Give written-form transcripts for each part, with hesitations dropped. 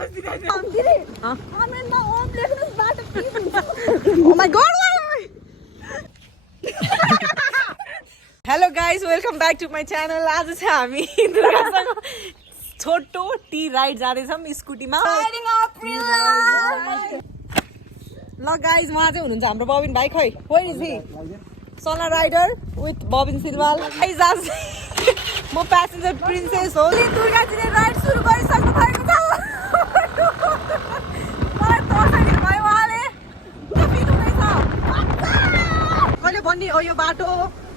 Oh my god! Hello guys, welcome back to my channel. आज चाहिँ हामी दुर्गासँग छोटो टी राइड जाँदैछौँ स्कुटीमा। ल गाइज उहाँ चाहिँ हुनुहुन्छ हाम्रो बबिन भाइ। खै वेयर इज ही? सोना राइडर विथ बबिन सिलवाल। गाइज आज म प्यासेन्जर प्रिन्सेस हो। दुर्गाजीले राइड सुरु गरिसक्नु भएको छ। मलाई तर्साइदिनु भयो उहाँले। के फिल हुँदैछ? कहिले भन्ने हो यो बाटो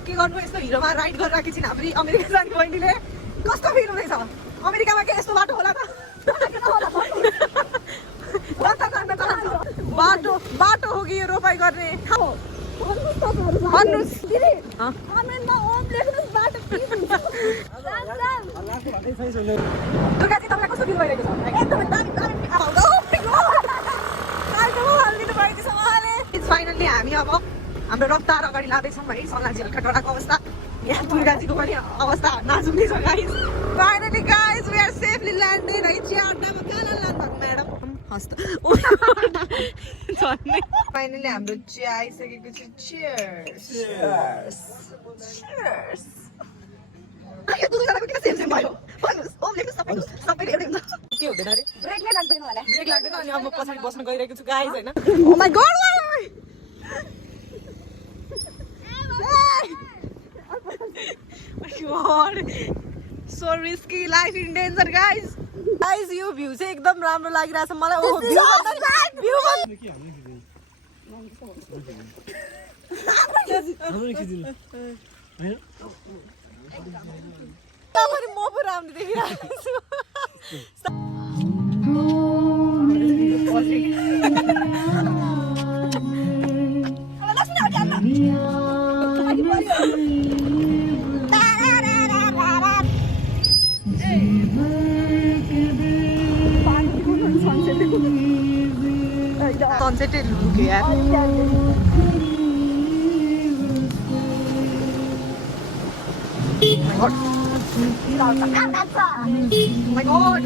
के गर्नु यस्तो हिरोमा राइड गरिराखेको छिन् हाम्रो अमेरिका जाने बहिनीले। कस्तो फिल हुँदैछ? अमेरिकामा के यस्तो बाटो होला त? बाटो बाटो हो कि यो रोपाई गर्ने ठाउँ? भन्नुहोस् दुर्गाजी तपाईँलाई कस्तो फिल भइरहेको छ? एकदमै दामी दामी हालिदिनु भएको छ उहाँले। फाइनल्ली हामी अब हाम्रो रफ्तार अगाडि लाँदैछौँ है। सल्लाहजी खटवटाको अवस्था, यहाँ दुर्गाजीको पनि अवस्था नाजुकै छ guys. Finally guys we are safely landed है। चिया अड्डामा कहाँ लानुभएको म्याडम? हस्त फाइनली हाम्रो चिया आइसकेको छ। Cheers cheers cheers. यो दुईजनाको किन सेम सेम भयो भन्नुहोस्? ओमले सबैले एउटै हुन्छ। के हुँदैन अरे? ब्रेक नै लाग्दैन होला। ब्रेक लाग्दैन अनि अब म पछाडि बस्न गइरहेको छु गाइज होइन। Oh my god God, so risky, life in danger guys. Guys, यो भ्यू चाहिँ एकदम राम्रो लागिरहेछ मलाई। ओ भ्यू म पो राम्रो देखिरहेको छु। सनसेट लुक्यो यार। My God.